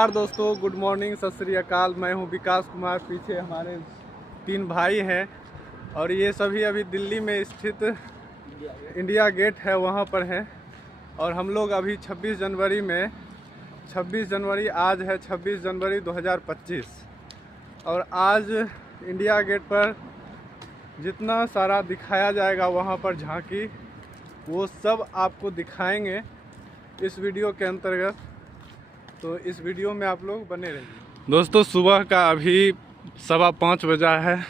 नमस्कार दोस्तों, good morning, सत श्री अकाल। मैं हूं विकास कुमार। पीछे हमारे 3 भाई हैं और ये सभी अभी दिल्ली में स्थित इंडिया गेट है वहां पर हैं। और हम लोग अभी 26 जनवरी आज है 26 जनवरी 2025 और आज इंडिया गेट पर जितना सारा दिखाया जाएगा वहां पर झांकी, वो सब आपको दिखाएंगे इस वीडियो के अंतर्गत। तो इस वीडियो में आप लोग बने रहिए। दोस्तों, सुबह का अभी 5:15 बजा है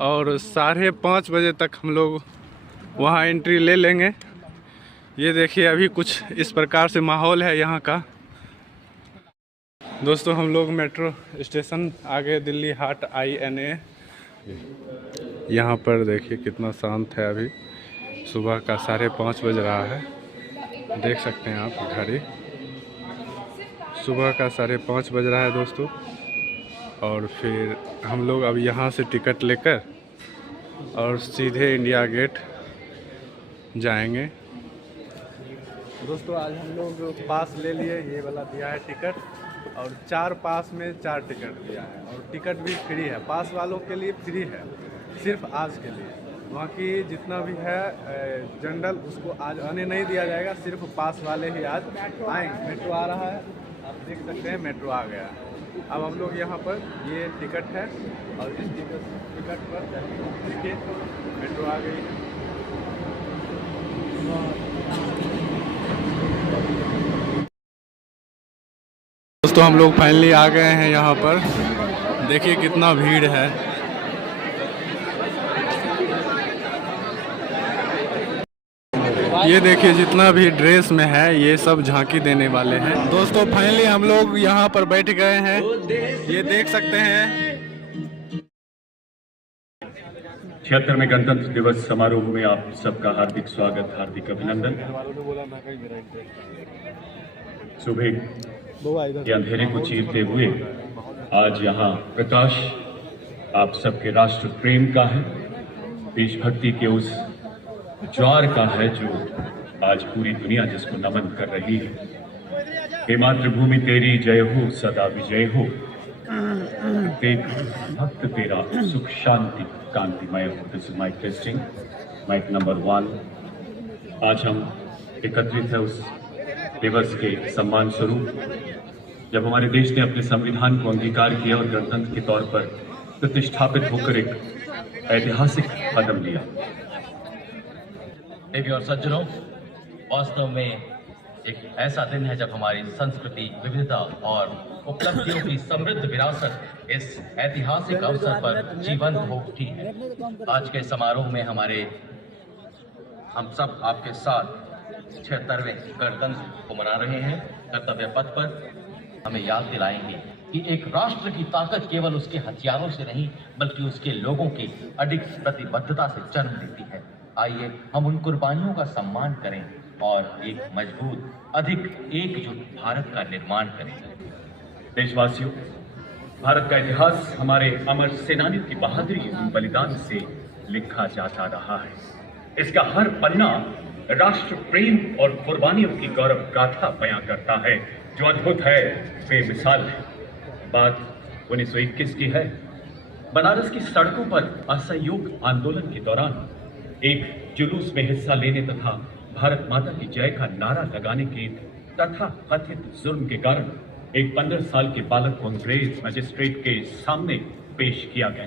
और 5:30 बजे तक हम लोग वहाँ एंट्री ले लेंगे। ये देखिए, अभी कुछ इस प्रकार से माहौल है यहाँ का। दोस्तों, हम लोग मेट्रो स्टेशन आगे दिल्ली हाट INA। यहाँ पर देखिए कितना शांत है। अभी सुबह का 5:30 बज रहा है, देख सकते हैं आप घड़ी। सुबह का 5:30 बज रहा है दोस्तों। और फिर हम लोग अब यहाँ से टिकट लेकर और सीधे इंडिया गेट जाएंगे। दोस्तों, आज हम लोग पास ले लिए, ये वाला दिया है टिकट, और 4 पास में 4 टिकट दिया है और टिकट भी फ्री है। पास वालों के लिए फ्री है, सिर्फ आज के लिए। बाकी जितना भी है जनरल, उसको आज आने नहीं दिया जाएगा, सिर्फ पास वाले ही आज आएंगे। मेट्रो आ रहा है, आप देख सकते हैं, मेट्रो आ गया। अब हम लोग यहाँ पर, ये टिकट है और इस टिकट पर देखिए मेट्रो आ गई है। दोस्तों, हम लोग फाइनली आ गए हैं यहाँ पर। देखिए कितना भीड़ है। ये देखिए जितना भी ड्रेस में है, ये सब झांकी देने वाले हैं। दोस्तों, फाइनली हम लोग यहाँ पर बैठ गए हैं, ये देख सकते हैं। 76वें गणतंत्र दिवस समारोह में आप सबका हार्दिक स्वागत, हार्दिक अभिनंदन। सुबह के अंधेरे को चीरते हुए आज यहाँ प्रकाश आप सबके राष्ट्र प्रेम का है, देशभक्ति के उस ज्वार का है जो आज पूरी दुनिया जिसको नमन कर रही है। हे मातृभूमि तेरी जय हो, सदा विजय हो। देख भक्त तेरा सुख शांति कांतिमय हो। This is my testing, mic number 1। आज हम एकत्रित है उस दिवस के सम्मान स्वरूप जब हमारे देश ने अपने संविधान को अंगीकार किया और गणतंत्र के तौर पर प्रतिष्ठापित होकर एक ऐतिहासिक कदम लिया। देवी और सज्जनों, वास्तव में एक ऐसा दिन है जब हमारी संस्कृति, विविधता और उपलब्धियों की समृद्ध विरासत इस ऐतिहासिक अवसर पर जीवंत हो उठी है। आज के समारोह में हम सब आपके साथ 76वें गणतंत्र को मना रहे हैं। कर्तव्य पथ पर हमें याद दिलाएंगे कि एक राष्ट्र की ताकत केवल उसके हथियारों से नहीं, बल्कि उसके लोगों की अडिग प्रतिबद्धता से जन्म लेती है। आइए हम उन कुर्बानियों का सम्मान करें और एक मजबूत, अधिक एकजुट भारत का निर्माण करें। देशवासियों, भारत का इतिहास हमारे अमर सेनानियों की बहादुरी एवं बलिदान से लिखा जाता रहा है। इसका हर पन्ना राष्ट्र प्रेम और कुर्बानियों की गौरव गाथा बयां करता है, जो अद्भुत है, बेमिसाल है। बात 1921 की है। बनारस की सड़कों पर असहयोग आंदोलन के दौरान एक जुलूस में हिस्सा लेने तथा भारत माता की जय का नारा लगाने के तथा कथित जुर्म के कारण एक 15 साल के बालक को अंग्रेज मजिस्ट्रेट के सामने पेश किया गया।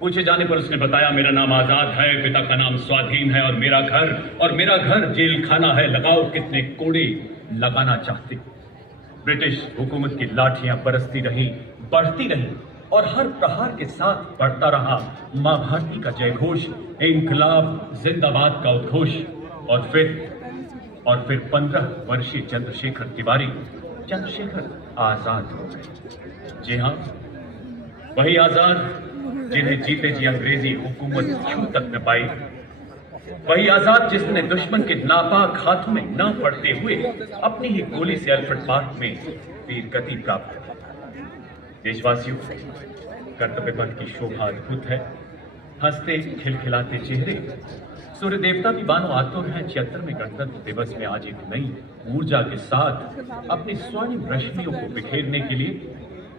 पूछे जाने पर उसने बताया, मेरा नाम आजाद है, पिता का नाम स्वाधीन है और मेरा घर जेल खाना है। लगाओ कितने कोड़े लगाना चाहते। ब्रिटिश हुकूमत की लाठियां बरसती रही, बढ़ती रही और हर प्रहार के साथ बढ़ता रहा मां भारती का जय घोष, इंकलाब जिंदाबाद का उद्घोष। और फिर 15 वर्षीय चंद्रशेखर आजाद हो गए। जी हाँ, वही आजाद जिन्हें जीते जी अंग्रेजी हुकूमत छू तक न पाई। वही आजाद जिसने दुश्मन के नापाक हाथों में न पड़ते हुए अपनी ही गोली से अल्फ्रेड पार्क में वीर गति प्राप्त की। देशवासियों, कर्तव्य पथ की शोभा अद्भुत है। हंसते खिलखिलाते चेहरे। सूर्य देवता भी मानो आतुर हैं 76वें गणतंत्र दिवस में आज एक नई ऊर्जा के साथ अपनी स्वर्णिम रश्मियों को बिखेरने के लिए,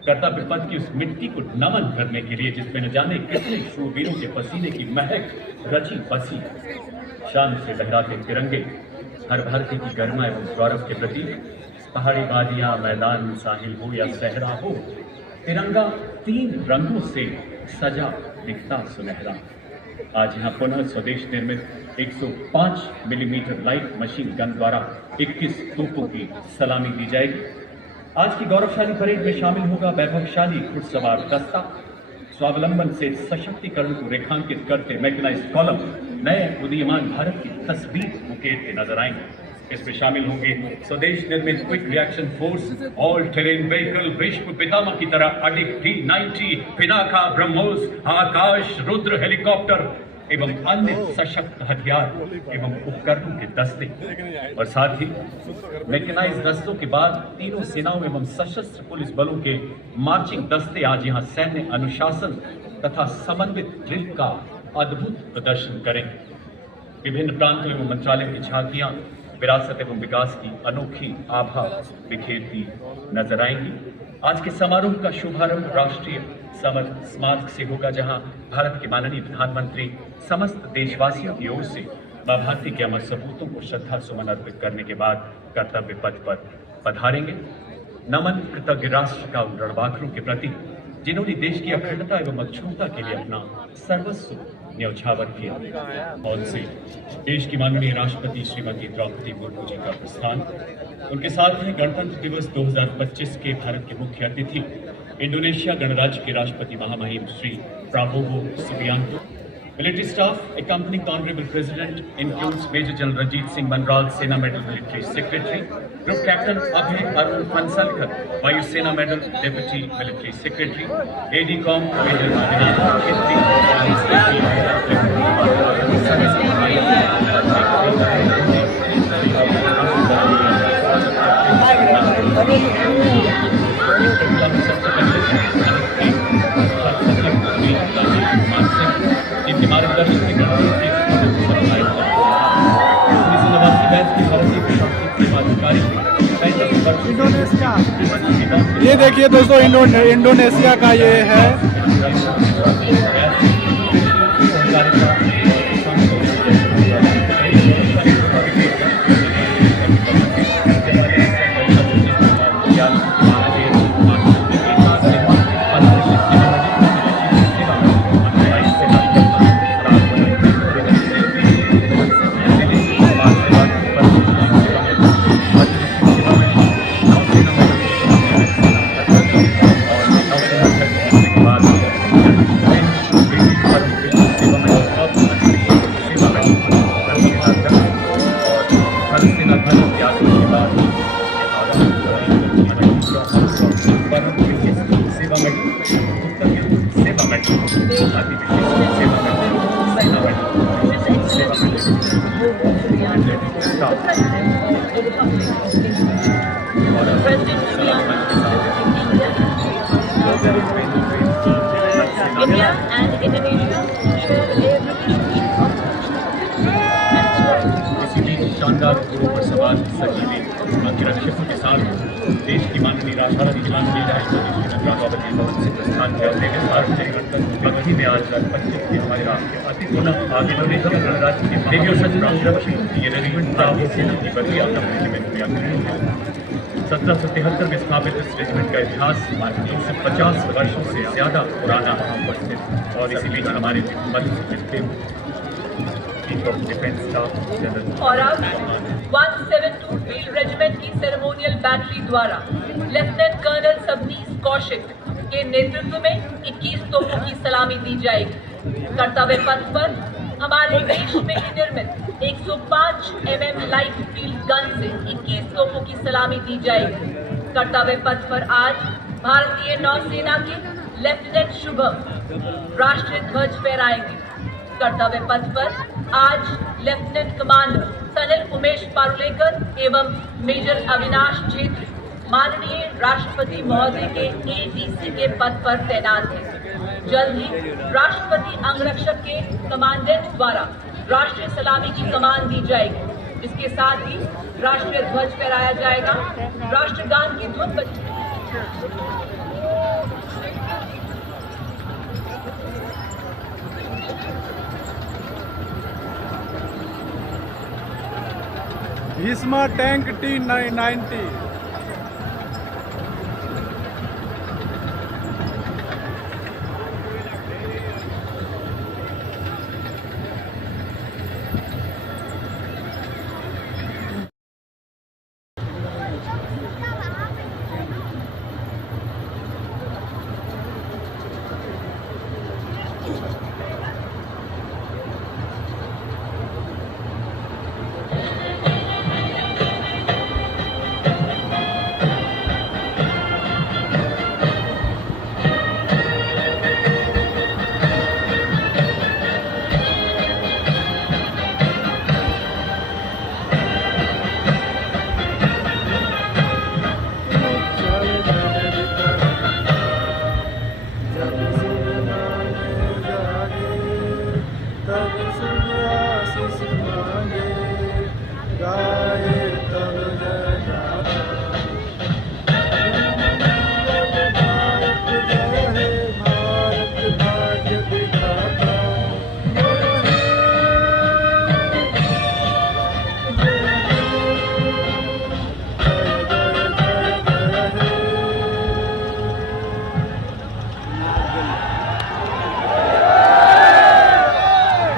कर्तव्य पथ की उस मिट्टी को नमन करने के लिए जिसमें न जाने कितने शूरवीरों के पसीने की महक रची बसी। शान से लहराते तिरंगे हर भारतीय की गरिमा एवं गौरव के प्रतीक। पहाड़ी वादियां, मैदान, साहिल हो या सहरा हो, तिरंगा 3 रंगों से सजा दिखता सुनहरा। आज यहाँ पुनः स्वदेश निर्मित 105 मिलीमीटर लाइट मशीन गन द्वारा 21 तोपों की सलामी दी जाएगी। आज की गौरवशाली परेड में शामिल होगा वैभवशाली घुड़सवार दस्ता। स्वावलंबन से सशक्तिकरण को रेखांकित करते मैकेनाइज्ड कॉलम नए उदीयमान भारत की तस्वीर उकेरते नजर आएंगे। इसमें शामिल होंगे स्वदेश निर्मित quick reaction force, all terrain vehicle, विश्व पितामह की तरह अडिग P90, पिनाका, ब्रह्मोस, आकाश रुद्र हेलीकॉप्टर एवं अन्य सशक्त हथियार एवं उपकरणों के दस्ते। और साथ ही मैकेनाइज्ड दस्तों के बाद तीनों सेनाओं एवं सशस्त्र पुलिस बलों के मार्चिंग दस्ते आज यहाँ सैन्य अनुशासन तथा समन्वित ड्रिल का अद्भुत प्रदर्शन करेंगे। विभिन्न प्रांतों एवं मंत्रालयों की झांकियां विरासत एवं विकास की अनोखी आभा बिखेरती नजर आएंगी। आज के समारोह का शुभारंभ राष्ट्रीय समर स्मारक से होगा, जहां भारत के माननीय प्रधानमंत्री समस्त देशवासियों की ओर से मां भारती के अमर सपूतों को श्रद्धा सुमन अर्पित करने के बाद कर्तव्य पथ पर पधारेंगे। नमन कृतज्ञ राष्ट्र का उन रणबांकुरों के प्रति जिन्होंने देश की अखंडता एवं अक्षुण्णता के लिए अपना सर्वस्व न्यौछावर किया। और से देश की माननीय राष्ट्रपति श्रीमती द्रौपदी मुर्मू जी का प्रस्थान। उनके साथ हैं गणतंत्र दिवस 2025 के भारत के मुख्य अतिथि इंडोनेशिया गणराज्य के राष्ट्रपति महामहिम Shri Prabowo Subianto. Military staff accompanying the Honorable President includes Major General Ranjit Singh Manral, Sena Medal Military Secretary, Group Captain Abhay Arun Pansalkar, Vayu Sena Medal Deputy Military Secretary, ADCOM Major Abhinandan Khetri, जिनके मार्गदर्शन में गणतंत्र ये देखिए दोस्तों, Indonesia का ये है। India and Indonesia share a शानदार घोड़ों पर सवार सजीवी अंगरक्षकों के साथ देश की माननीय राष्ट्रपति श्रीमती द्रौपदी मुर्मू से प्रस्थान करते हुए भारतीय गणतंत्र पक्षी में आज 25 की हमारे अति पुनः इंडोनेशिया गणराज्य के रेडियो राष्ट्रपति ये रेजिमेंट सेना की बदली रेजिमेंट में 1773 में स्थापित इस रेजिमेंट का इतिहास 350 वर्षों से ज्यादा पुराना उपस्थित और इसी बीच हमारे मध्य मिलते और अब 172 फील्ड रेजिमेंट की सेरेमोनियल बैटरी द्वारा लेफ्टिनेंट कर्नल सबनीस कौशिक के नेतृत्व में 21 तोपों की सलामी दी जाएगी। कर्तव्य पथ पर हमारे देश में ही निर्मित 105 mm लाइट फील्ड गन से 21 तोपों की सलामी दी जाएगी। कर्तव्य पथ पर आज भारतीय नौसेना के लेफ्टिनेंट शुभम राष्ट्रीय ध्वज फहराएंगे। कर्तव्य पथ पर आज लेफ्टिनेंट कमांडर सनिल उमेश पारुलेकर एवं मेजर अविनाश छेत्री माननीय राष्ट्रपति महोदय के ADC के पद पर तैनात हैं। जल्द ही राष्ट्रपति अंगरक्षक के कमांडेंट द्वारा राष्ट्रीय सलामी की कमान दी जाएगी। इसके साथ ही राष्ट्रीय ध्वज फहराया जाएगा। राष्ट्रगान की धुन बजी। Bheeshma tank T90।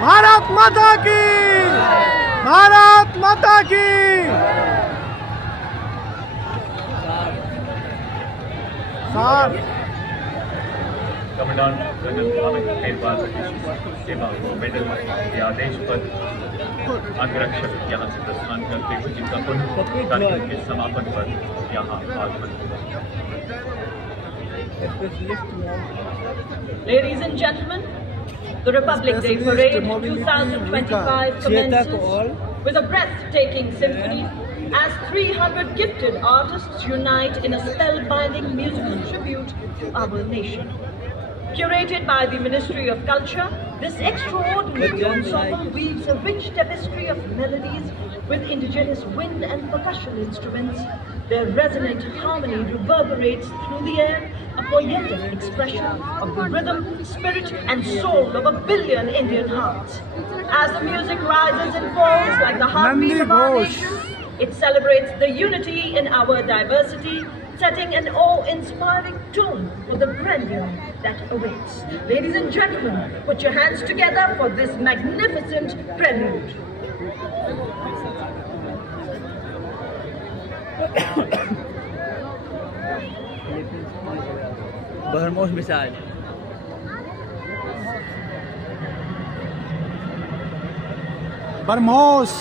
भारत माता की, भारत माता की। कमांडेंट जनरल भाविक खेरवाल सेवा मेडल के आदेश पर अंगरक्षक यहाँ से प्रस्थान करते हुए जिनका पुनः कार्यक्रम के समापन पर यहाँ आगमन हुआ। Ladies and gentlemen, the Republic Day Parade 2025 commences with a breathtaking symphony as 300 gifted artists unite in a spellbinding musical tribute to our nation. Curated by the Ministry of Culture, this extraordinary ensemble weaves a rich tapestry of melodies with indigenous wind and percussion instruments. Their resonant harmony reverberates through the air, a poetic expression of the rhythm, spirit and soul of a billion Indian hearts. As the music rises and falls like the heartbeat of our nation, it celebrates the unity in our diversity, setting an awe-inspiring tone for the grandeur that awaits. Ladies and gentlemen, put your hands together for this magnificent prelude. Bermos misal. बरमोस।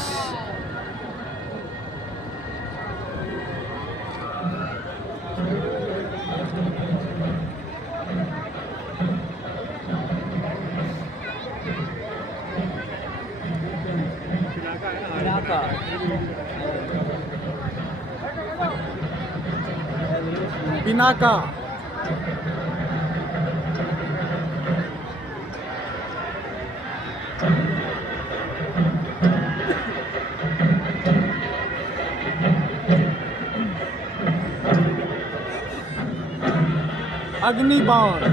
Pinaka. अग्निबाण।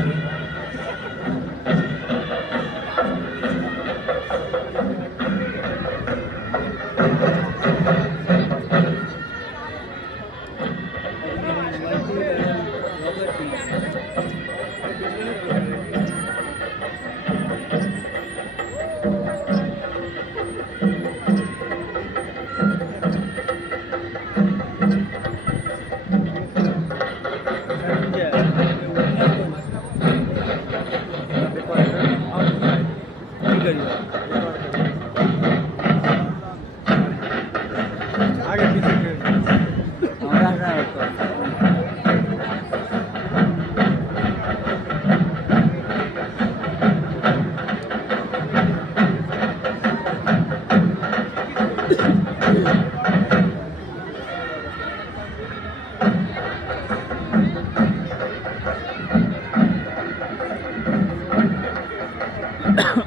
आगे पीछे नदी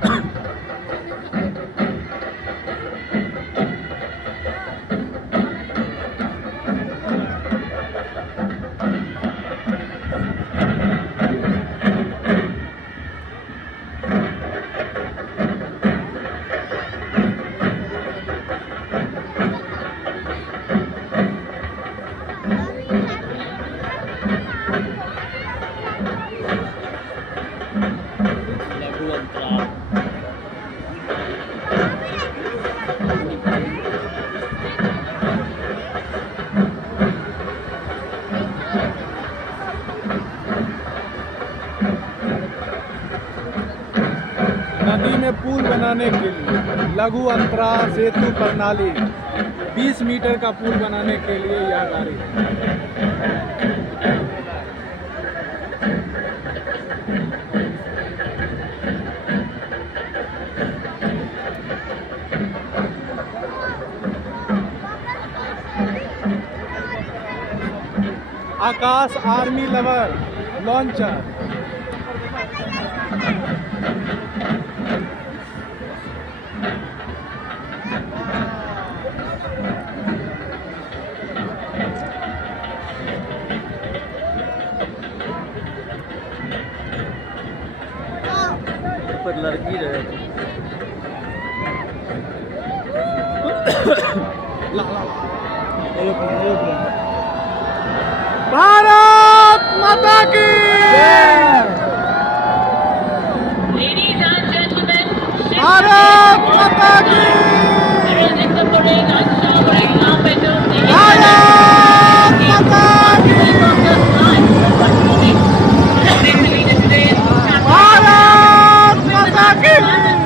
में पुल बनाने के लिए लघु अंतराल सेतु प्रणाली 20 मीटर का पुल बनाने के लिए यह गाड़ी आकाश आर्मी लवर लॉन्चर पर लड़की रहे भारत माता की Ladies and gentlemen, भारत माता की arranging the parade and showering now better Bharat माता की भारत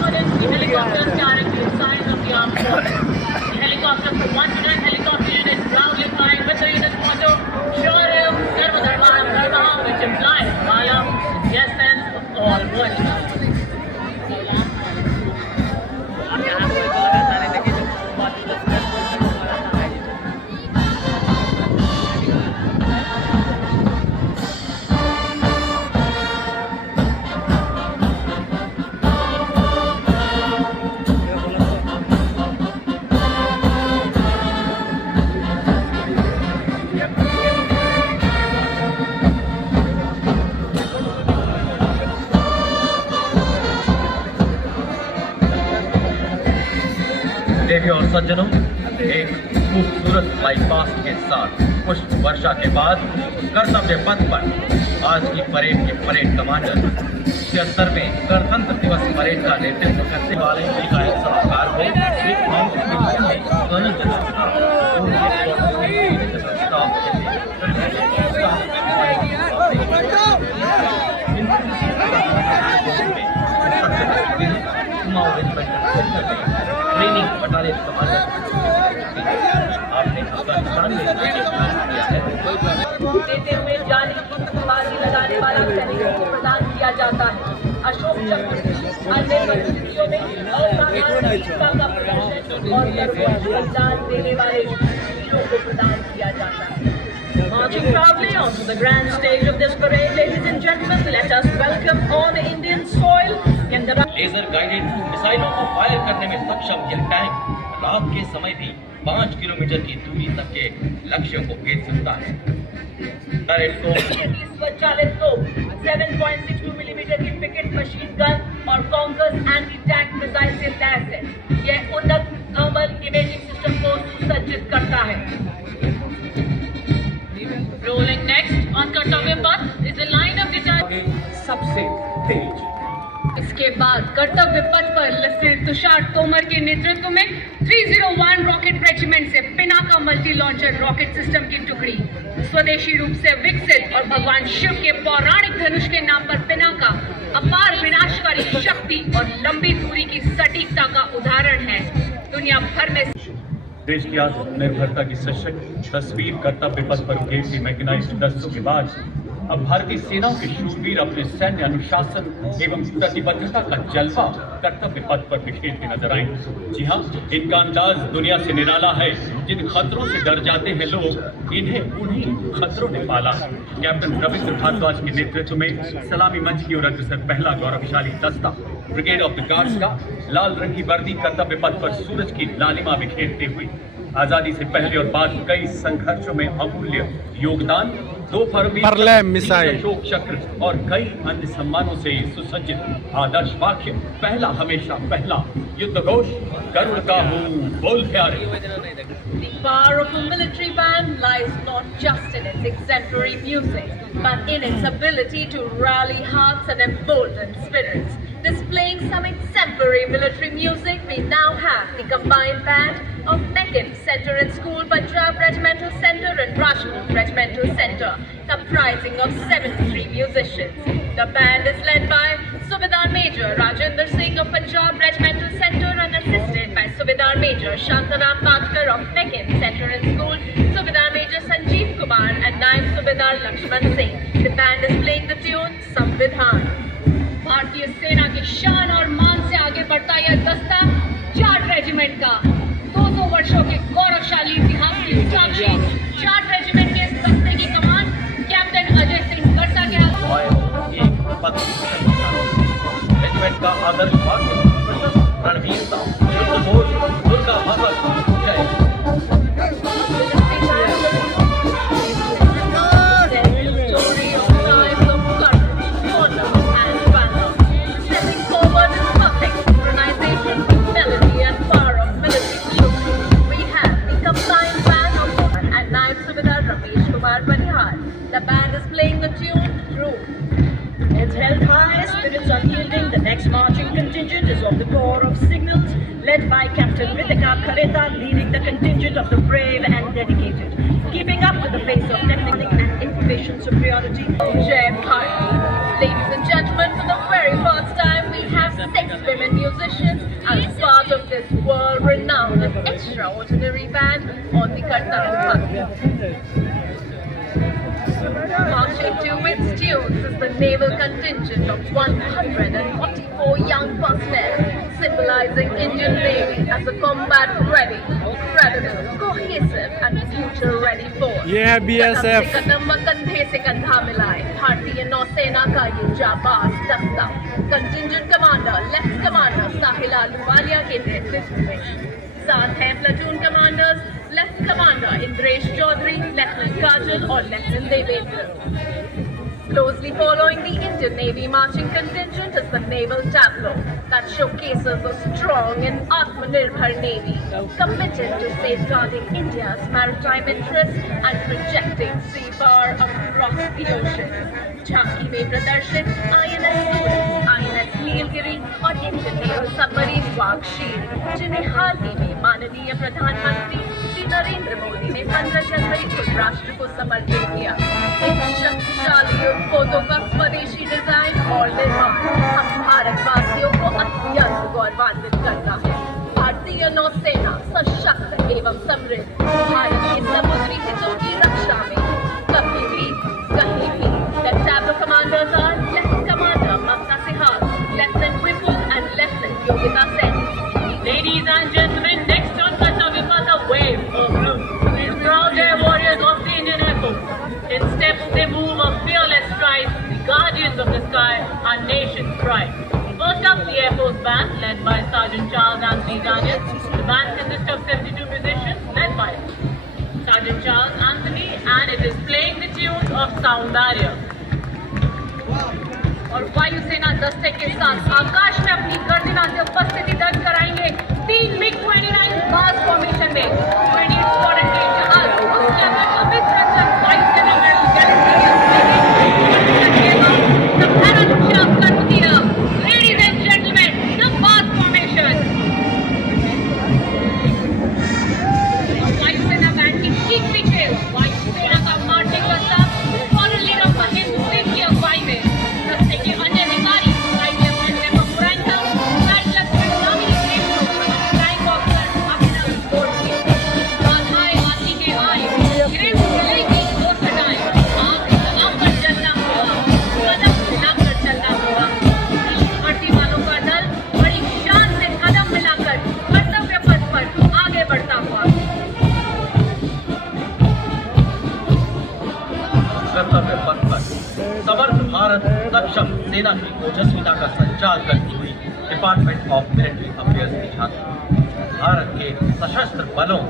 माता की helicopters carrying the signs of the armed forces. The helicopter from 109 helicopter unit proudly flying with the unit motto Shaurya Sarva Dharmana Dharma, which implies Maya, the essence of all worship. देवी और सज्जनों, एक खूबसूरत fly past के साथ पुष्प वर्षा के बाद कर्तव्य पथ पर आज की परेड के परेड कमांडर 76वें गणतंत्र दिवस परेड का नेतृत्व करने वाले विधायक सलाहकार को एक कर्नल ट्रेनिंग बटालियन कमांडर आपने अपना स्थान किया है। देते हुए जाली की बाजी लगाने वाला सैनिकों को प्रदान किया जाता है। अशोक चक्र अन्य परिस्थितियों में असाधारण वीरता का प्रदर्शन और सर्वोच्च बलिदान देने वाले वीरों को प्रदान किया जाता है। Marching proudly onto the grand stage of this parade, ladies and gentlemen, let us welcome on Indian soil laser guided मिसाइलों को फायर करने में सक्षम यह टैंक रात के समय भी 5 किलोमीटर की दूरी तक के लक्ष्यों को भेज सकता है। टरेट को स्वचालित तोप 7.62 मिलीमीटर की पिकेट मशीन गन और कॉन्कर्स एंटी टैंक मिसाइल से लैस है। यह उन्नत थर्मल इमेजिंग सिस्टम को सुसज्जित करता है। Rolling next on कर्तव्य पथ is a line of detachment सबसे तेज। इसके बाद कर्तव्य पथ पर लेफ्टिनेंट तुषार तोमर के नेतृत्व में 301 रॉकेट रेजिमेंट से Pinaka multi launcher rocket system की टुकड़ी स्वदेशी रूप से विकसित और भगवान शिव के पौराणिक धनुष के नाम पर पिनाका अपार विनाशकारी शक्ति और लंबी दूरी की सटीकता का उदाहरण है। दुनिया भर में देश की आत्मनिर्भरता की सशक्त तस्वीर कर्तव्य पथ पर उकेरती मैकेनाइज्ड दस्तों के बाद अब भारतीय सेनाओं के शूरवीर अपने सैन्य अनुशासन एवं प्रतिबद्धता का जलवा कर्तव्य पथ पर बिखेरते नजर आएंगे। जी हाँ, इनका अंदाज दुनिया से निराला है। जिन खतरों से डर जाते हैं लोग, इन्हें उन्हीं खतरों ने पाला। कैप्टन रविंद्र भारद्वाज के नेतृत्व में सलामी मंच की ओर अग्रसर पहला गौरवशाली दस्ता ब्रिगेड ऑफ द गार्ड्स का लाल रंग की वर्दी कर्तव्य पथ पर सूरज की लालिमा बिखेरते हुए आजादी से पहले और बाद कई संघर्षों में अमूल्य योगदान, 2 फरवरी परले मिसाइल, अशोक चक्र और कई अन्य सम्मानों से सुसज्जित आदर्श वाक्य, पहला हमेशा पहला, युद्ध घोष, गरुड़ का हूँ बोल प्यारे। The power of a military band lies not just in its exemplary music, but in its ability to rally hearts and embolden spirits. Displaying some exemplary military music, we now have the combined band of Meccan Center and School Punjab Regimental Center and Rajput Regimental Center, comprising of 73 musicians. The band is led by Subedar Major Rajendra Singh of Punjab Regimental Center and assisted by Subedar Major Shantaram Katkar of Meccan Center and School, Subedar Major Sanjeev Kumar and Naib Subedar Lakshman Singh. The band is playing the tune Samvidhan. भारतीय सेना की शान और मान से आगे बढ़ता यह दस्ता जाट रेजिमेंट का 200 वर्षों के गौरवशाली इतिहास की साक्षी। जाट रेजिमेंट के इस दस्ते की कमान कैप्टन अजय सिंह करसा के हाथ रेजिमेंट का आदर्श वाक्य रणवीरता, युद्ध घोष, दुर्गा माता की जय। The band is playing the tune True. It's held high, spirits unyielding. The next marching contingent is of the Corps of Signals, led by Captain Ritika Khareta, leading the contingent of the brave and dedicated, keeping up with the pace of technical and information superiority. Jai Bharati. Ladies and gentlemen, for the very first time, we have 6 women musicians as part of this world-renowned and extraordinary band on the Kartavya Path. Marching to its tunes is the naval contingent of 144 young personnel, symbolizing Indian Navy as a combat-ready, credible, cohesive and future-ready force. ये है BSF। कदम कंधे से कंधा मिलाए भारतीय नौसेना का ये जाबाज दस्ता contingent commander left commander Sahil Ahluwalia के नेतृत्व में। साथ हैं platoon commanders left commander Indresh Chaudhary, lieutenant Kajal और lieutenant Devendra. Closely following the Indian Navy marching contingent is the naval tableau that showcases a strong and Atmanirbhar Navy committed to safeguarding India's maritime interests and projecting sea power across the ocean. झांकी में प्रदर्शित INS सूरज, INS Nilgiri और Indian naval submarine Vagsheer, जिन्हें हाल ही में माननीय प्रधानमंत्री श्री नरेंद्र मोदी ने 15 जनवरी को राष्ट्र को समर्पित किया। इन शक्तिशाली युद्धपोतों का स्वदेशी डिजाइन और निर्माण हम भारतवासियों को अत्यंत गौरवान्वित करता है। भारतीय नौसेना सशक्त एवं समृद्ध भारत के समुद्री हितों की रक्षा में कभी भी कहीं भी। The tableau commanders are Lieutenant Commander Mamta Sihal, Lieutenant Vipul and Lieutenant Yogita Sen. Ladies and gentlemen, next on Kartavya Path, a wave of blue. These proud air warriors of the Indian Air Force. In step they move a fearless stride, the guardians of the sky, our nation's pride. First up, the Air Force Band, led by Sergeant Charles Anthony Daniel. The band consists of 72 musicians, led by Sergeant Charles Anthony, and it is playing the tunes of Soundarya. और वायुसेना दस्ते के साथ आकाश में अपनी गर्जना से उपस्थिति दर्ज कराएंगे 3 MiG-29 बाज फॉर्मेशन में 28 स्क्वाड्रन के जहाज कैप्टन अमित रंजन वायुसेना medal Galaxy. Ladies and gentlemen, the बाज फॉर्मेशन। वायुसेना बैंड की ठीक पीछे वायुसेना का मार्चिंग दस्ता फॉरन लीडर महेंद्र सिंह की अगुवाई में दस्ते के अन्य अधिकारी flight lieutenant Morena, flight lieutenant Namini Deshmukh, flying officer Abhinav Godse. बाधाएं आती के आए, गिरेज चलेगी तो सटाए, आग लगाकर चलना होगा, कदम मिलाकर चलना होगा। भर्ती वालों का दल बड़ी शान से कदम मिलाकर कर्तव्य पथ पर आगे बढ़ता हुआ। कर्तव्य पथ पर समर्थ भारत सक्षम सेना की ओजस्विता का संचार करती हुई डिपार्टमेंट ऑफ मिलिट्री अफेयर्स की झांकी भारत के सशस्त्र बलों,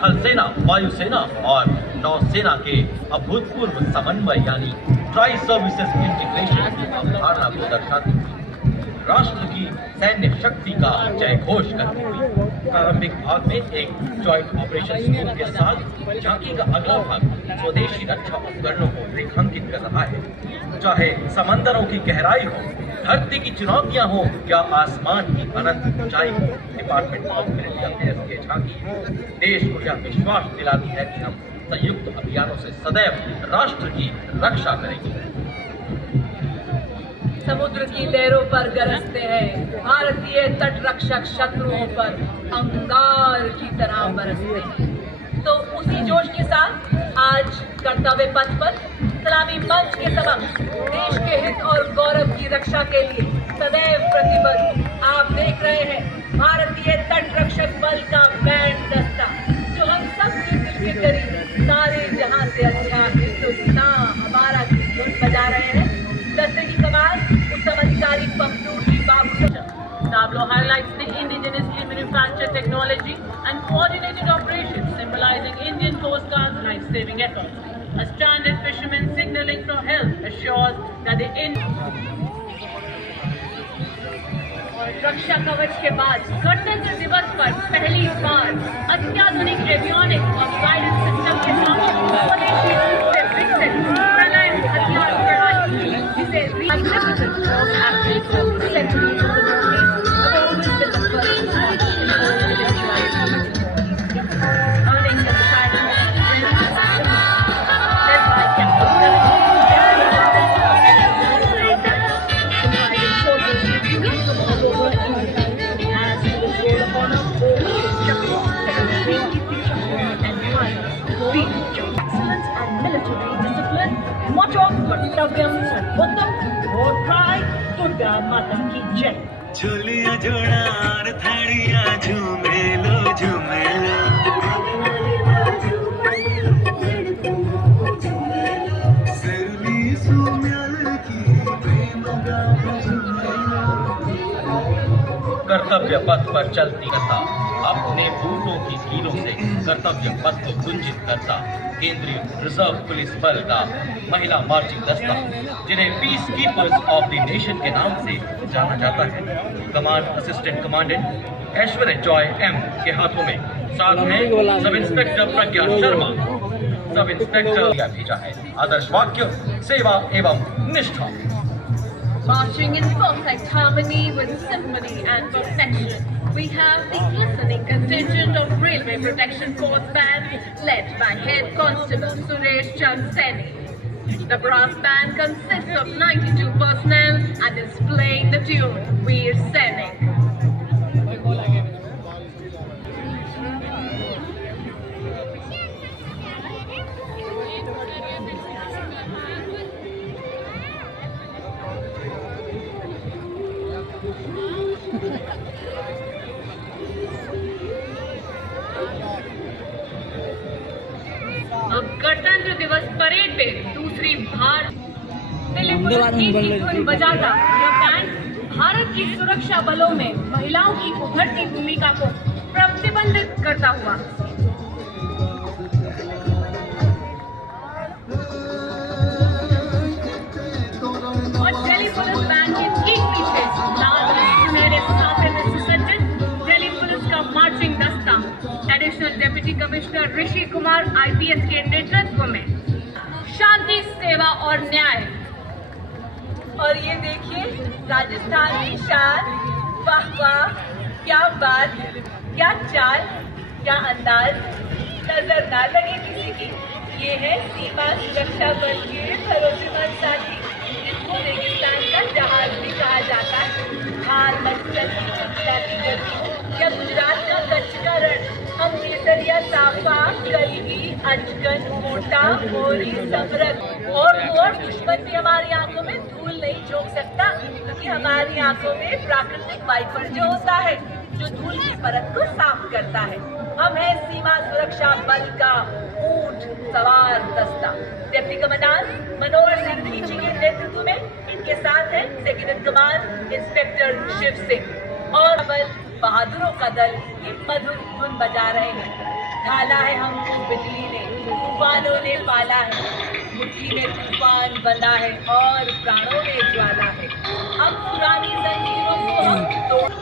थल सेना, वायुसेना और नौसेना के अभूतपूर्व समन्वय यानी ट्राई सर्विसेज इंटीग्रेशन की अवधारणा को दर्शाती थी। राष्ट्र की सैन्य शक्ति का जय घोष करती हुई प्रारंभिक भाग में एक जॉइंट ऑपरेशन स्कूल के साथ झांकी का अगला भाग स्वदेशी रक्षा उपकरणों को रेखांकित कर रहा है। चाहे समंदरों की गहराई हो, धरती की चुनौतियां हो या आसमान की अनंत ऊंचाई हो, डिपार्टमेंट ऑफ मिलिट्री अफेयर्स की झांकी देश को यह विश्वास दिलाती है कि हम संयुक्त अभियानों से सदैव राष्ट्र की रक्षा करेंगे। समुद्र की लहरों पर गरजते हैं, भारतीय तट रक्षक शत्रुओं पर अंगार की तरह बरसते हैं। तो उसी जोश के साथ आज कर्तव्य पथ पर सलामी मंच के समक्ष देश के हित और गौरव की रक्षा के लिए सदैव प्रतिबद्ध आप देख रहे हैं भारतीय तट रक्षक बल का बैंड दस्ता, जो हम सबके दिल के करीब सारे जहां से अच्छा हिंदुस्तान हमारा की धुन बजा रहे हैं। दस्ते की कमान उत्तम अधिकारी पंपलूर बाबू Tableau highlights the indigenously manufactured technology and coordinated operations symbolizing Indian Coast Guard's life-saving efforts. A stranded fisherman signaling for help assures that the रक्षा कवच के बाद गणतंत्र दिवस पर पहली बार अत्याधुनिक एवियोनिक्स और गाइडेंस सिस्टम के साथ स्वदेशी रूप से विकसित प्रणय हथियार प्रणाली जिसे झूलिया जोड़ान थाड़िया झूमेलो झूमेलो सरली सुम्याल की प्रेम गाथा झूमेलो। कर्तव्य पथ पर चलती कथा अपने बूटों की कीलों से कर्तव्य पथ को गुंजित करता केंद्रीय रिजर्व पुलिस बल का महिला मार्चिंग दस्ता, जिन्हें peace keepers of the nation के नाम से जाना जाता है, कमांड असिस्टेंट कमांडेंट ऐश्वर्य जॉय एम के हाथों में साथ हैं सब इंस्पेक्टर प्रज्ञा शर्मा, सब इंस्पेक्टर भेजा है। आदर्श वाक्य सेवा एवं निष्ठा। Marching in perfect harmony with symphony and perfection, we have the glistening contingent of Railway Protection Force Band led by Head Constable Suresh Chand Seni. The brass band consists of 92 personnel and is playing the tune Veer Sainik. अब गणतंत्र दिवस parade पे दूसरी Delhi police की धुन बजाता यह band Bharat की सुरक्षा बलों में महिलाओं की उभरती भूमिका को प्रतिबंधित करता हुआ और दिल्ली पुलिस बैंड के ठीक पीछे लाल सुनहरे साफे में सुसज्जित दिल्ली पुलिस का मार्चिंग दस्ता additional deputy commissioner Rishi Kumar IPS के नेतृत्व में शांति, सेवा और न्याय। और ये देखिए राजस्थान की शान, वाह वाह, क्या बात, क्या चाल, क्या अंदाज, नजर ना लगे किसी की। ये है सीमा सुरक्षा बल के भरोसेमंद साथी, जिनको रेगिस्तान का जहाज भी कहा जाता है। हाल मकसद की चमचाती गर्मी या गुजरात का कच्छ का रण, हम केसरिया साफा, कलगी, अचकन, मोटा, मोरी, समरक और दुश्मन भी हमारी आंखों में धूल नहीं झोंक सकता, क्योंकि हमारी आंखों में प्राकृतिक वाइपर जो होता है, जो धूल की परत को साफ करता है। हम हैं सीमा सुरक्षा बल का ऊंट सवार दस्ता। डिप्टी कमांडेंट मनोहर सिंह जी के नेतृत्व में इनके साथ हैं second in command inspector Shiv Singh. बल, बहादुरों का दल ये मधुर धुन बजा रहे हैं। ढाला है हमको बिजली ने, तूफानों ने पाला है, मुट्ठी में तूफान बंधा है और प्राणों में ज्वाला है। हम पुरानी जंजीरों को हम तोड़।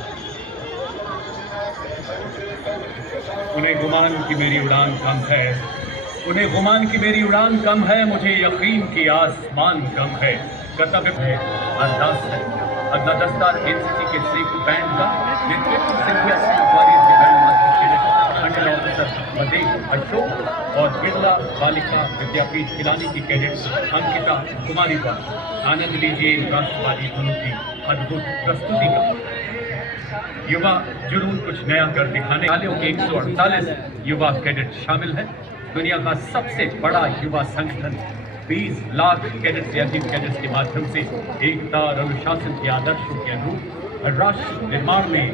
उन्हें गुमान की मेरी उड़ान कम है, उन्हें गुमान की मेरी उड़ान कम है, मुझे यकीन की आसमान कम है। कर्तव्य है, अरदास है। अगला दस्ता एनसीसी के सिख बैंड का नेतृत्व सिंधिया सिंह वॉरियर के band master under officer Madek Ashok और बिरला बालिका विद्यापीठ पिलानी की कैडेट अंकिता कुमारी पर आनंद लीजिए इन राष्ट्रवादी धुनों की अद्भुत प्रस्तुति का। युवा जुनून कुछ नया कर दिखाने वालों के 148 युवा कैडेट शामिल हैं। दुनिया का सबसे बड़ा युवा संगठन 20 लाख कैडेट से अधिक कैडेट्स के माध्यम से एकता और अनुशासन के आदर्शों के अनुरूप राष्ट्र निर्माण में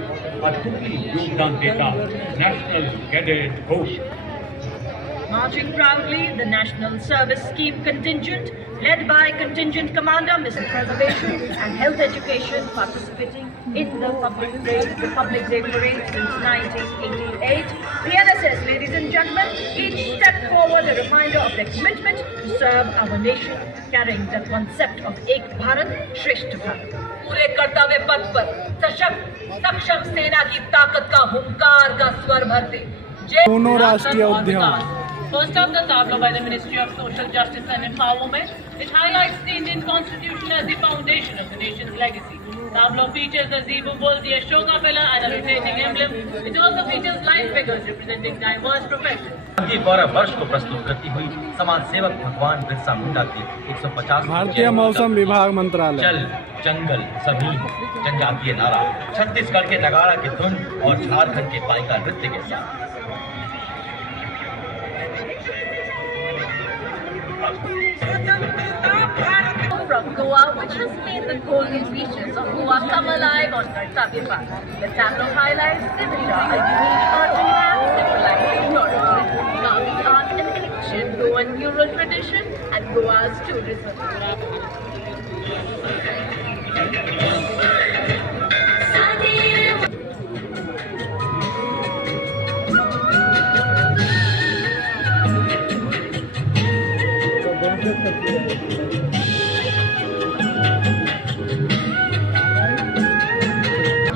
अद्वितीय योगदान देता national cadet corps. Marching proudly, the National Service Scheme contingent, led by Contingent Commander Mr. Preservation and Health Education, participating in the public day parade since 1988. The NSS, ladies and gentlemen, each step forward a reminder of their commitment to serve our nation, carrying the concept of Ek Bharat, Shreshtha Bharat. पूरे कर्तव्य पथ पर सशक्त सक्षम सेना की ताकत का हुंकार का स्वर भरते दोनों राष्ट्रीय उद्यान। First up, the tableau by the Ministry of Social Justice and Empowerment, which highlights the Indian Constitution as the foundation of the nation's legacy. Tableau features the Zebu bull, the Ashoka pillar, and a rotating emblem, which also features line figures representing diverse professions. Gandhi 12 वर्ष को प्रस्तुत करती हुई समाज सेवक भगवान बिरसा मुंडा की 150 भारतीय मौसम विभाग मंत्रालय। जल जंगल जमीन जनजातीय नारा, छत्तीसगढ़ के नगाड़ा की धुन और झारखंड के पाइका नृत्य के साथ। From Goa, which has made the golden beaches of Goa come alive on Kartavya Path. The tableau highlights Divisha, a unique art form symbolizing purity, Gavi art and ancient Goan mural tradition, and Goa's tourism.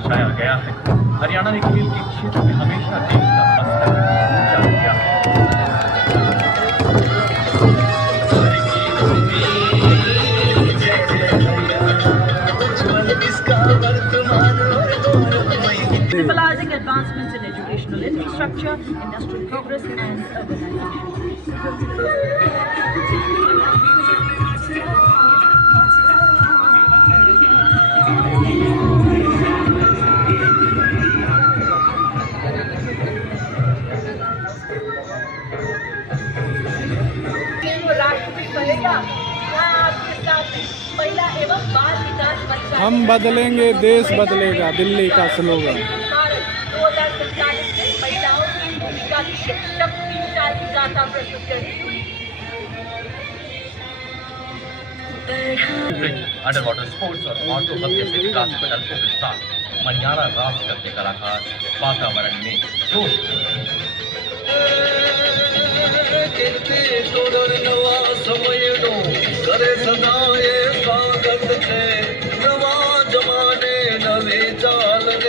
दर्शाया गया है। हरियाणा ने खेल के क्षेत्र में हमेशा देश का मस्तक ऊंचा किया है। Symbolizing advancements in educational infrastructure, industrial progress, and urbanization. महिला एवं बाल विकास मंत्रालय हम बदलेंगे देश बदलेगा, दिल्ली का स्लोगन। 2047 में महिलाओं की भूमिका की शक्तिशाली गाथा प्रस्तुत करी। अंडर वाटर स्पोर्ट्स और ऑटो हब जैसे विकास प्रकल्पों के साथ मनियारा राफ्ट करके कलाकार वातावरण में जोश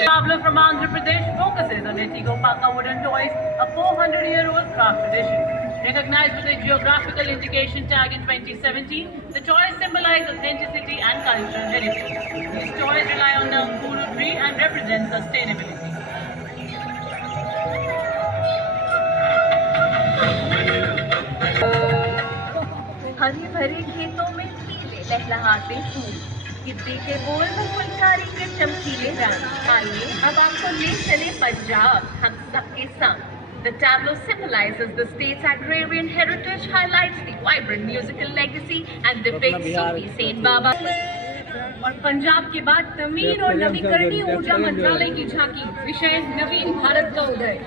Tableau from Andhra Pradesh focuses on Etigopaka wooden toys, a 400-year-old craft tradition. Recognized with a geographical indication tag in 2017, the toys symbolize authenticity and cultural heritage. These toys rely on the Guru tree and represent sustainability. हरे भरे खेतों में पीले लहलहाते फूल, giddy के बोल में फुलकारी के चमकीले रंग। आइए अब आपको ले चले पंजाब हम सबके संग। The tableau symbolizes the state's agrarian heritage, highlights the vibrant musical legacy, and depicts Sufi Saint Baba. और पंजाब के बाद तमीर और नवीकरणीय ऊर्जा मंत्रालय की झांकी, विषय नवीन भारत का उदय।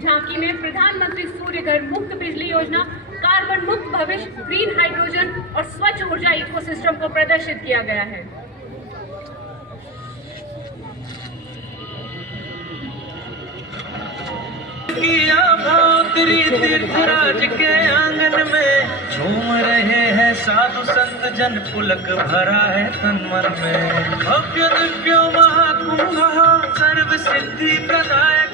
झांकी में प्रधानमंत्री सूर्य घर मुक्त बिजली योजना, कार्बन मुक्त भविष्य, ग्रीन हाइड्रोजन और स्वच्छ ऊर्जा इकोसिस्टम को प्रदर्शित किया गया है। की आभावतरी तीर्थराज के आंगन में झूम रहे हैं साधु संत जन, पुलक भरा है तन मन में। भव्य दिव्य महाकुंभ सर्व सिद्धि प्रदायक।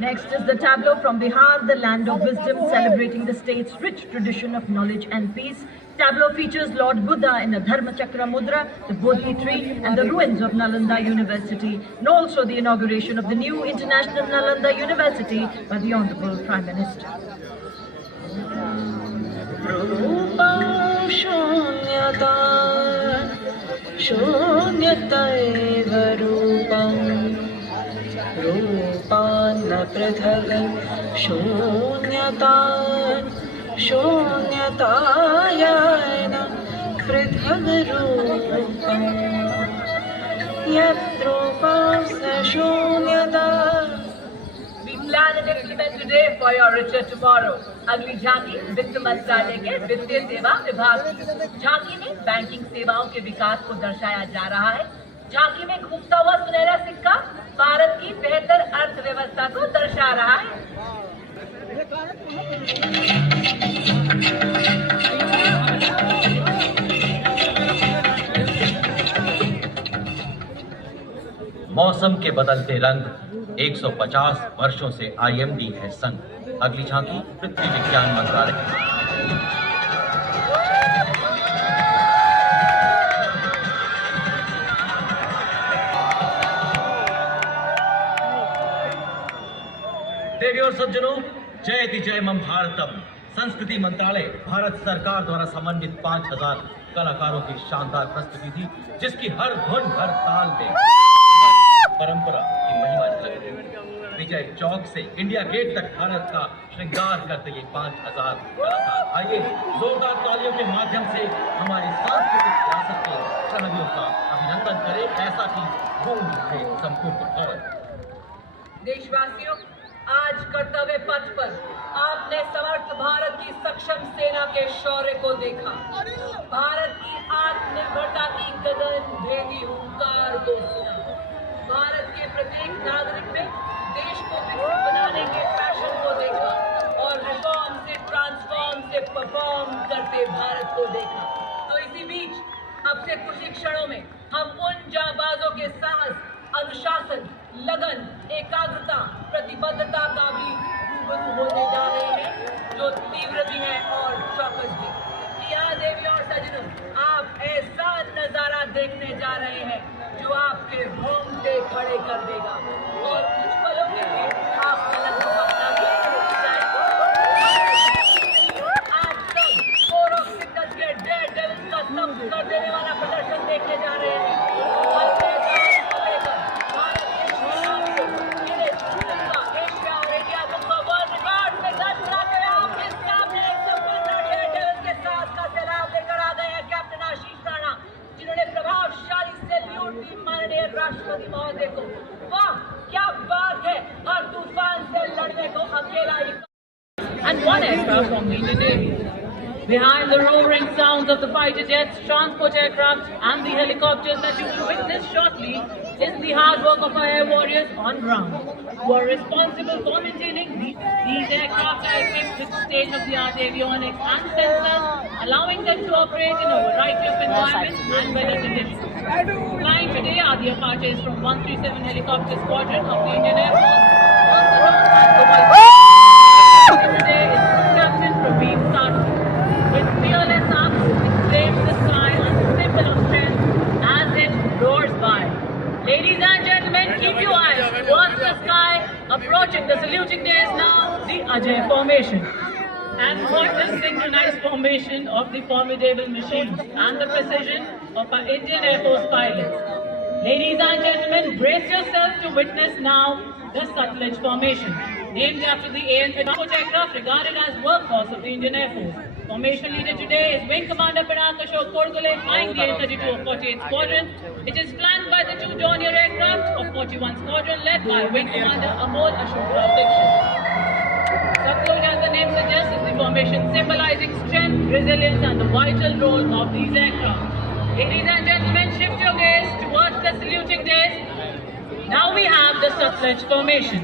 Next is the tableau from Bihar, the land of wisdom, celebrating the state's rich tradition of knowledge and peace. Tableau features Lord Buddha in a Dharma Chakra Mudra, the Bodhi tree, and the ruins of Nalanda University, and also the inauguration of the new International Nalanda University by the Honorable Prime Minister. रूपान्न पृथग् शून्यतान् शून्यतायान पृथग् रूपम् यद्रूपं स शून्यता। We plan and implement today for your richer tomorrow. अगली झांकी वित्त मंत्रालय के वित्तीय सेवा विभाग की। झांकी में बैंकिंग सेवाओं के विकास को दर्शाया जा रहा है। झांकी में घूमता हुआ सुनहरा सिक्का भारत की बेहतर अर्थव्यवस्था को दर्शा रहा है। मौसम के बदलते रंग 150 वर्षों से IMD है संग। अगली झांकी पृथ्वी विज्ञान मंत्रालय। देवी और सज्जनों, जयति जय मम भारतम। संस्कृति मंत्रालय भारत सरकार द्वारा समन्वित 5000 कलाकारों की शानदार प्रस्तुति थी, जिसकी हर धुन हर ताल में परंपरा की महिमा झलक रही। विजय चौक से इंडिया गेट तक भारत का श्रृंगार करते ये 5000 कलाकार। आइए जोरदार तालियों के माध्यम से हमारी सांस्कृतिक विरासत के प्रहरियों का अभिनंदन करें, ऐसा कि गूंज उठे संपूर्ण भारत। देशवासियों, आज कर्तव्य पथ पर आपने समर्थ भारत की सक्षम सेना के शौर्य को देखा। भारत की आत्मनिर्भरता की गगन भेदी हुंकार को सुना। भारत के प्रत्येक नागरिक में देश को विकसित बनाने के पैशन को देखा और रिफॉर्म से ट्रांसफॉर्म से परफॉर्म करते भारत को देखा। तो इसी बीच अब से कुछ ही क्षणों में हम उन जांबाजों के साहस, अनुशासन, लगन, एकाग्रता, प्रतिबद्धता का भी रूबरू होने जा रहे हैं, जो तीव्र भी है और चौकस भी। यहाँ देवी और सज्जनों, आप ऐसा नजारा देखने जा रहे हैं जो आपके रोंगटे खड़े कर देगा और कुछ पलों के लिए आप अलग भावना भी आप सब कोर ऑफ सिग्नल्स के डेयर डेविल्स का स्तब्ध कर देने वाला प्रदर्शन देखने जा रहे हैं। राष्ट्रपति महोदय को वाह, क्या बात है, हर तूफान से लड़ने को अकेला ही। And one aircraft from the Indian Navy. Behind the roaring sounds of the fighter jets, transport aircraft, and the helicopters that you will witness shortly is the hard work of our air warriors on ground, who are responsible for maintaining these aircraft are equipped with state-of-the-art avionics and sensors, allowing them to operate in a variety of environments and weather conditions. Flying today are the Apaches from 137 Helicopter Squadron of the Indian Air Force on the road at Dubai. Today is Captain Praveen Sadu. With fearless arms, it flames the sky as a symbol of strength as it roars by. Ladies and gentlemen, keep your eyes towards the sky. Approaching the saluting days now, the Ajay formation. And what a synchronized formation of the formidable machines and the precision of our Indian Air Force pilots. Ladies and gentlemen, brace yourselves to witness now the Sutlej formation, named after the AN-34 aircraft regarded as workhorse of the Indian Air Force. Formation leader today is Wing Commander Pinak Ashok Kodgule, flying the AN-32 of 48th Squadron. It is flanked by the two Dornier aircraft of 41 Squadron, led by Wing Commander Amol Ashok Rao Dixit. Sutlej, as the name suggests, is the formation symbolizing strength, resilience, and the vital role of these aircraft. Ladies and gentlemen, shift your gaze towards the saluting days. Now we have the Sutlej formation.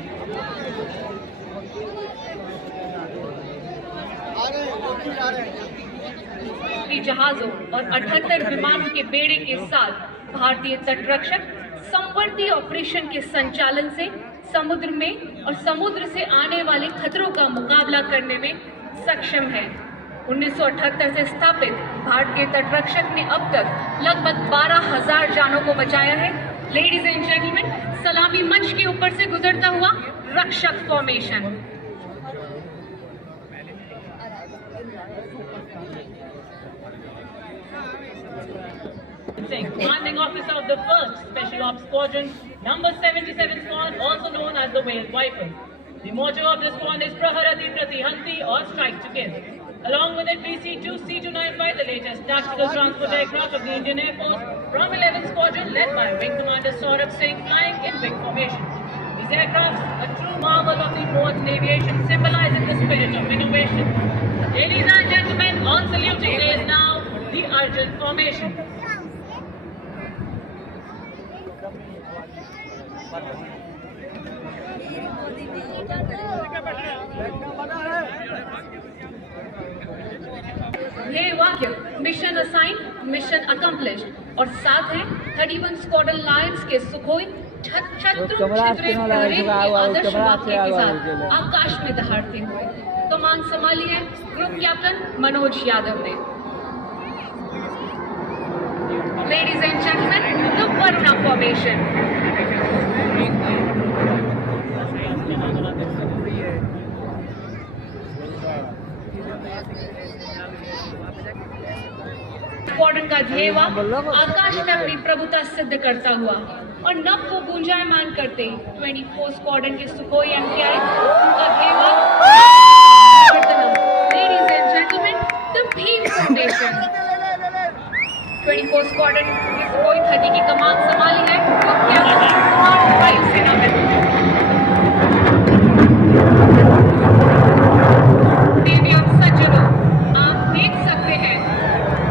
जहाजों और 78 विमानों के बेड़े के साथ भारतीय तटरक्षक संवर्ती operation के संचालन से समुद्र में और समुद्र से आने वाले खतरों का मुकाबला करने में सक्षम है। 1978 से स्थापित भारतीय तटरक्षक ने अब तक लगभग 12,000 जानों को बचाया है। लेडीज एंड जेंटलमैन, सलामी मंच के ऊपर से गुजरता हुआ रक्षक formation. Commanding officer of the 1st Special Ops Squadron, number 77 Squad, also known as the Whale Rifle. The motto of this squad is Praharati Pratihanti, or Strike to Kill. Along with it, PC-2 C-295, the latest tactical transport aircraft of the Indian Air Force, from 11th Squadron, led by Wing Commander Saurabh Singh, flying in wing formation. These aircrafts, a true marvel of the modern aviation, symbolizing the spirit of innovation. Ladies and gentlemen, on saluting is now the Arjun formation. ये वाक्य mission assign, mission accomplish और साथ है 31 squadron Lions के Sukhoi Chhatru आदर्श वाक्य के साथ आकाश में दहाड़ते हुए कमान संभाली है ग्रुप कैप्टन मनोज यादव ने। Ladies and gentleman, the Varuna formation. Squadron का ध्येय आकाश में अपनी प्रभुता सिद्ध करता हुआ और नभ को गुंजायमान करते 24 स्क्वाड्रन के सुखोई MTI उनका ध्येय। Ladies and gentleman, the Bhim foundation. 24 squadron के सुखोई 30 की कमान संभाली है ग्रुप कैप्टन वायुसेना में। देवी और सज्जनों, आप देख सकते हैं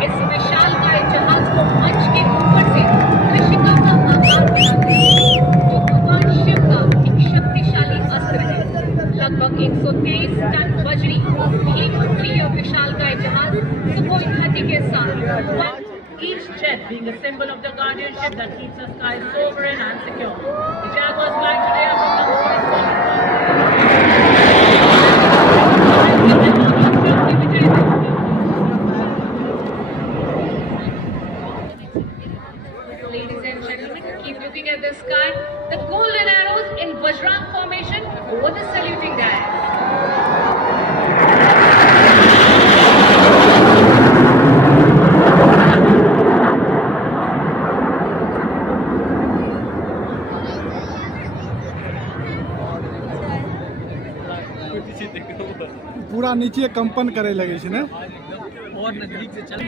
इस विशालकाय जहाज को मंच के ऊपर से कृषिका का आकार बनाते जो भगवान शिव का एक शक्तिशाली अस्त्र है। लगभग 123 टन बजरी भीम प्रिय विशालकाय जहाज सुखोई 30 के साथ। Each jet being a symbol of the guardianship that keeps the sky sovereign and secure. The Jaguars flying today are from Ladies and gentlemen, keep looking at the sky. The golden arrows in Vajrang formation over the saluting dais. पूरा नीचे कंपन करे लगे छे ने।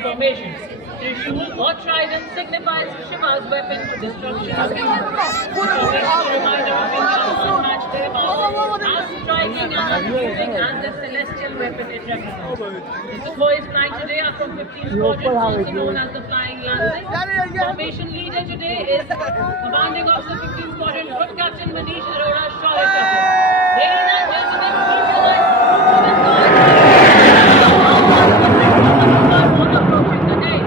formation. Trishul or trident signifies Shiva's weapon for destruction. Formation is a reminder of India's unmatched territory, as striking and unfeeling as the celestial weapon it represents. The Sukhois flying today are from 15 squadrons, also known as the Flying Lancers. Formation leader today is Commanding Officer 15 Squadron, Group Captain Manish Arora Shorey. Ladies and gentlemen, keep your eyes approaching the day.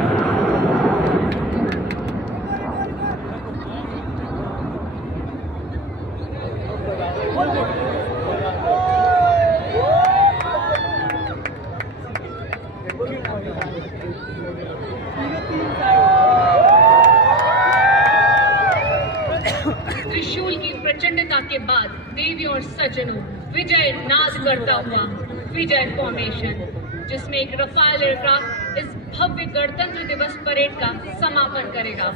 त्रिशूल की प्रचंडता के बाद देवी और सज्जनों विजय नाद करता हुआ विजय formation, जिसमें एक रफाल एयरक्राफ्ट इस भव्य गणतंत्र दिवस परेड का समापन करेगा।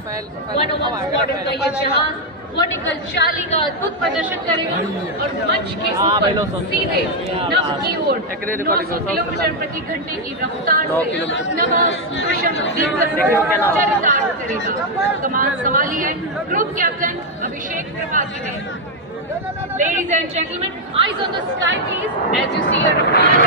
101 स्क्वाड्रन का ये जहाज वर्टिकल चाली का अद्भुत प्रदर्शन करेगा और मंच के ऊपर सीधे नभ की ओर 900 किलोमीटर प्रति घंटे की रफ्तार से चरितार्थ करेगा। कमान संभाली है ग्रुप कैप्टन अभिषेक त्रिपाठी ने। Ladies and gentlemen, eyes on the sky please as you see a Rafale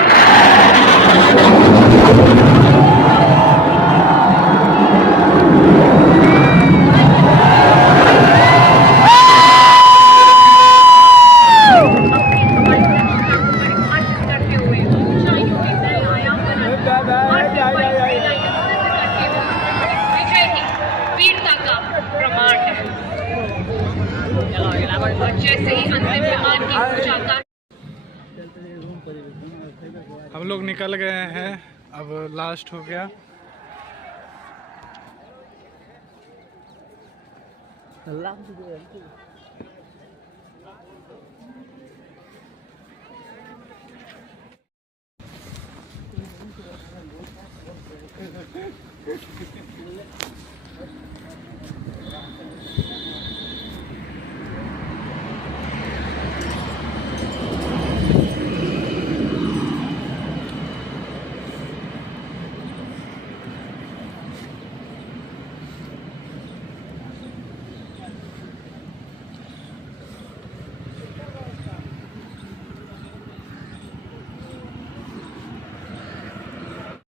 और जैसे ही अंतिम विमान की ऊंचाई हम लोग निकल गए हैं, अब लास्ट हो गया।